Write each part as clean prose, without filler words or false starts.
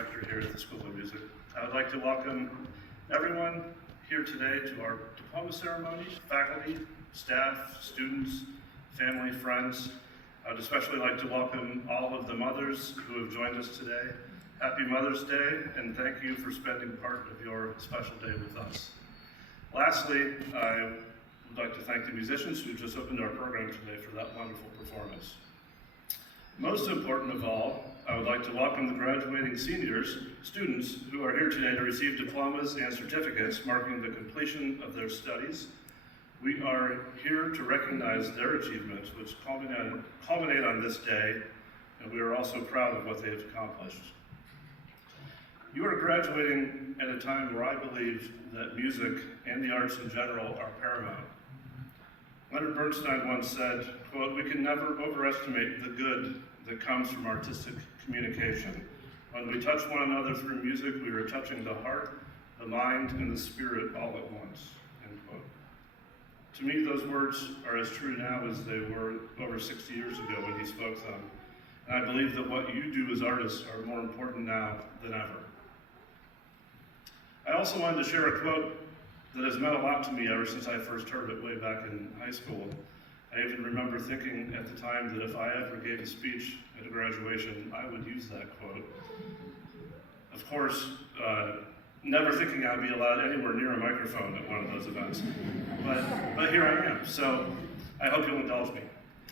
Director here at the School of Music. I would like to welcome everyone here today to our diploma ceremony, faculty, staff, students, family, friends. I would especially like to welcome all of the mothers who have joined us today. Happy Mother's Day, and thank you for spending part of your special day with us. Lastly, I would like to thank the musicians who just opened our program today for that wonderful performance. Most important of all, I would like to welcome the graduating students who are here today to receive diplomas and certificates marking the completion of their studies. We are here to recognize their achievements, which culminate on this day, and we are also proud of what they have accomplished. You are graduating at a time where I believe that music and the arts in general are paramount. Leonard Bernstein once said, quote, "We can never overestimate the good that comes from artistic communication. When we touch one another through music, we are touching the heart, the mind, and the spirit all at once," end quote. To me, those words are as true now as they were over 60 years ago when he spoke them. And I believe that what you do as artists are more important now than ever. I also wanted to share a quote that has meant a lot to me ever since I first heard it way back in high school. I even remember thinking at the time that if I ever gave a speech at a graduation, I would use that quote. Of course, never thinking I'd be allowed anywhere near a microphone at one of those events. But here I am, so I hope you'll indulge me.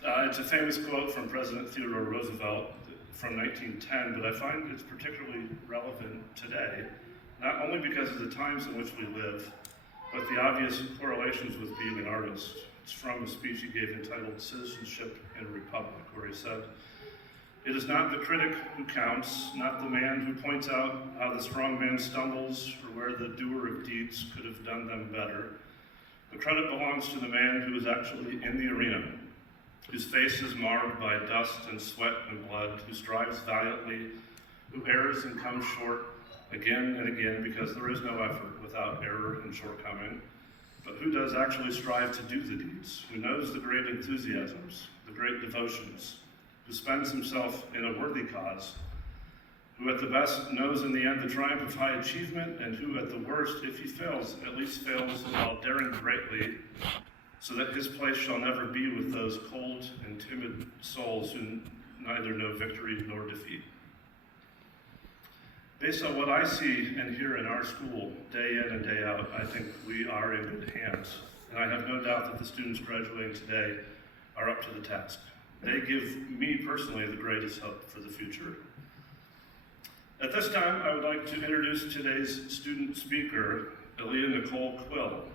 It's a famous quote from President Theodore Roosevelt from 1910, but I find it's particularly relevant today, not only because of the times in which we live, but the obvious correlations with being an artist. It's from a speech he gave entitled "Citizenship in a Republic," where he said, "It is not the critic who counts, not the man who points out how the strong man stumbles or where the doer of deeds could have done them better. The credit belongs to the man who is actually in the arena, whose face is marred by dust and sweat and blood, who strives valiantly, who errs and comes short again and again, because there is no effort without error and shortcoming, but who does actually strive to do the deeds, who knows the great enthusiasms, the great devotions, who spends himself in a worthy cause, who at the best knows in the end the triumph of high achievement, and who at the worst, if he fails, at least fails while daring greatly, so that his place shall never be with those cold and timid souls who neither know victory nor defeat." Based on what I see and hear in our school, day in and day out, I think we are in good hands. And I have no doubt that the students graduating today are up to the task. They give me personally the greatest hope for the future. At this time, I would like to introduce today's student speaker, Aliyah Quill.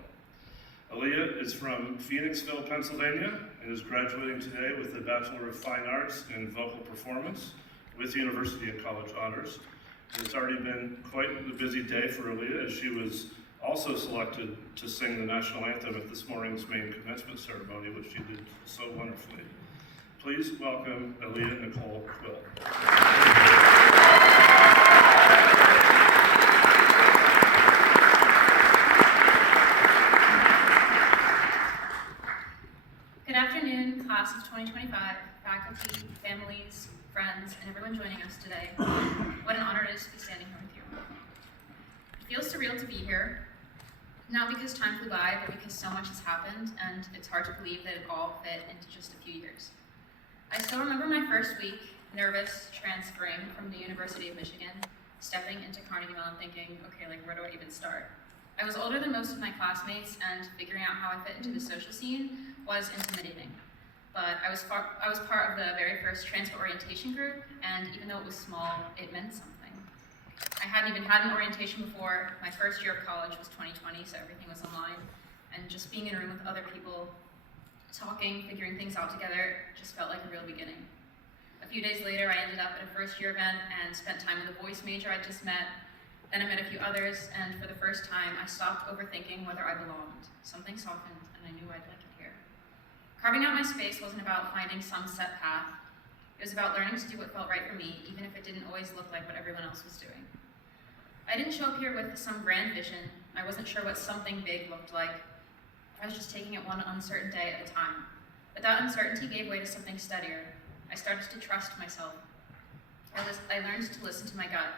Aliyah is from Phoenixville, Pennsylvania, and is graduating today with a Bachelor of Fine Arts in Vocal Performance with the University and College Honors. It's already been quite a busy day for Aliyah, as she was also selected to sing the national anthem at this morning's main commencement ceremony, which she did so wonderfully. Please welcome Aliyah Quill. Good afternoon, class of 2025, faculty, families, friends, and everyone joining us today. What an honor it is to be standing here with you. It feels surreal to be here, not because time flew by, but because so much has happened, and it's hard to believe that it all fit into just a few years. I still remember my first week, nervous, transferring from the University of Michigan, stepping into Carnegie Mellon thinking, okay, where do I even start? I was older than most of my classmates, and figuring out how I fit into the social scene was intimidating. But I was part of the very first transfer orientation group, and even though it was small, it meant something. I hadn't even had an orientation before. My first year of college was 2020, so everything was online, and just being in a room with other people, talking, figuring things out together, just felt like a real beginning. A few days later, I ended up at a first year event and spent time with a voice major I just met. Then I met a few others, and for the first time, I stopped overthinking whether I belonged. Something softened, and I knew I'd like it here. Carving out my space wasn't about finding some set path. It was about learning to do what felt right for me, even if it didn't always look like what everyone else was doing. I didn't show up here with some grand vision. I wasn't sure what something big looked like. I was just taking it one uncertain day at a time. But that uncertainty gave way to something steadier. I started to trust myself. I learned to listen to my gut,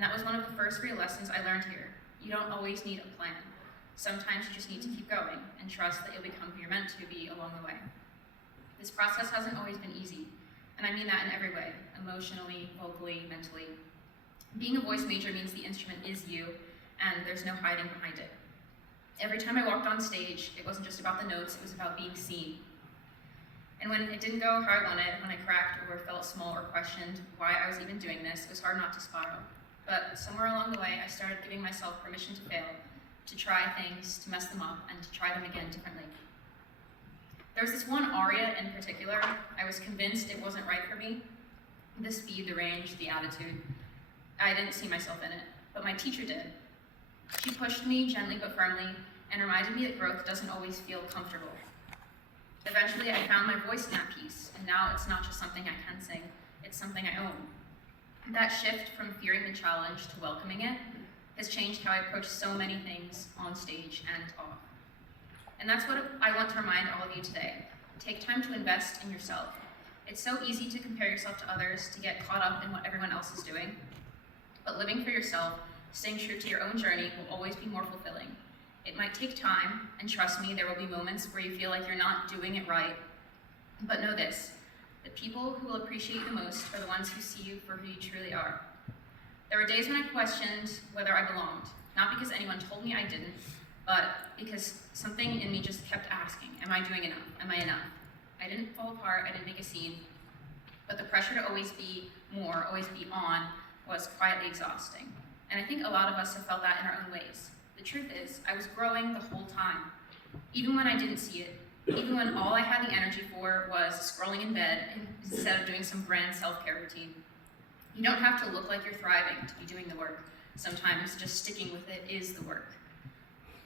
And that was one of the first real lessons I learned here. You don't always need a plan. Sometimes you just need to keep going and trust that you'll become who you're meant to be along the way. This process hasn't always been easy, and I mean that in every way, emotionally, vocally, mentally. Being a voice major means the instrument is you, and there's no hiding behind it. Every time I walked on stage, it wasn't just about the notes, it was about being seen. And when it didn't go how I wanted, when I cracked or felt small or questioned why I was even doing this, it was hard not to spiral. But somewhere along the way, I started giving myself permission to fail, to try things, to mess them up, and to try them again differently. There was this one aria in particular, I was convinced it wasn't right for me. The speed, the range, the attitude. I didn't see myself in it, but my teacher did. She pushed me gently but firmly and reminded me that growth doesn't always feel comfortable. Eventually, I found my voice in that piece, and now it's not just something I can sing, it's something I own. That shift from fearing the challenge to welcoming it has changed how I approach so many things on stage and off. And that's what I want to remind all of you today. Take time to invest in yourself. It's so easy to compare yourself to others, to get caught up in what everyone else is doing. But living for yourself, staying true to your own journey will always be more fulfilling. It might take time, and trust me, there will be moments where you feel like you're not doing it right. But know this, the people who will appreciate you the most are the ones who see you for who you truly are. There were days when I questioned whether I belonged, not because anyone told me I didn't, but because something in me just kept asking, am I doing enough? Am I enough? I didn't fall apart, I didn't make a scene, but the pressure to always be more, always be on, was quietly exhausting. And I think a lot of us have felt that in our own ways. The truth is, I was growing the whole time, even when I didn't see it, even when all I had the energy for was scrolling in bed instead of doing some grand self-care routine. You don't have to look like you're thriving to be doing the work. Sometimes just sticking with it is the work.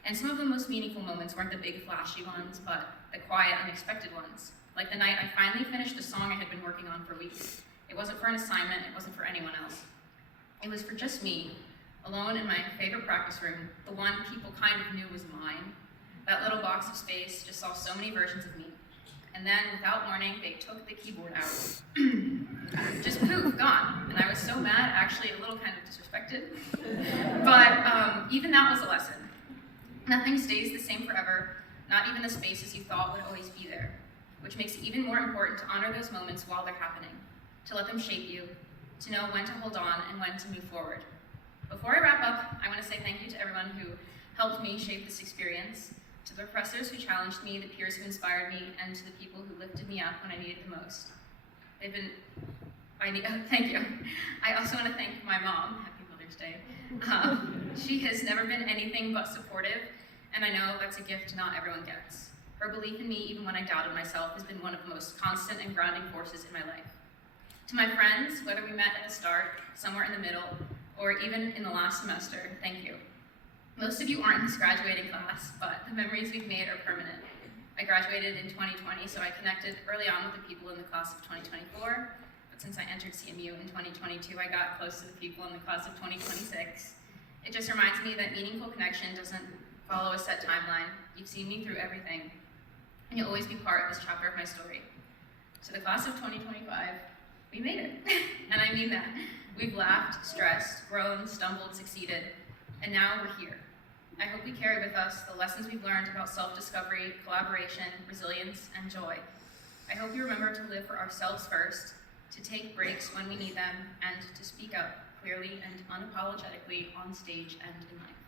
And some of the most meaningful moments weren't the big flashy ones, but the quiet, unexpected ones. Like the night I finally finished a song I had been working on for weeks. It wasn't for an assignment, it wasn't for anyone else. It was for just me, alone in my favorite practice room, the one people kind of knew was mine. That little box of space just saw so many versions of me. And then, without warning, they took the keyboard out. Just poof, gone. And I was so mad, actually a little kind of disrespected. But even that was a lesson. Nothing stays the same forever, not even the spaces you thought would always be there, which makes it even more important to honor those moments while they're happening, to let them shape you, to know when to hold on and when to move forward. Before I wrap up, I want to say thank you to everyone who helped me shape this experience, to the professors who challenged me, the peers who inspired me, and to the people who lifted me up when I needed it the most. Thank you. I also want to thank my mom, happy Mother's Day. She has never been anything but supportive, and I know that's a gift not everyone gets. Her belief in me, even when I doubted myself, has been one of the most constant and grounding forces in my life. To my friends, whether we met at the start, somewhere in the middle, or even in the last semester, thank you. Most of you aren't in this graduating class, but the memories we've made are permanent. I graduated in 2020, so I connected early on with the people in the class of 2024, but since I entered CMU in 2022, I got close to the people in the class of 2026. It just reminds me that meaningful connection doesn't follow a set timeline. You've seen me through everything, and you'll always be part of this chapter of my story. To the class of 2025, we made it, and I mean that. We've laughed, stressed, grown, stumbled, succeeded, and now we're here. I hope we carry with us the lessons we've learned about self-discovery, collaboration, resilience, and joy. I hope you remember to live for ourselves first, to take breaks when we need them, and to speak up clearly and unapologetically on stage and in life.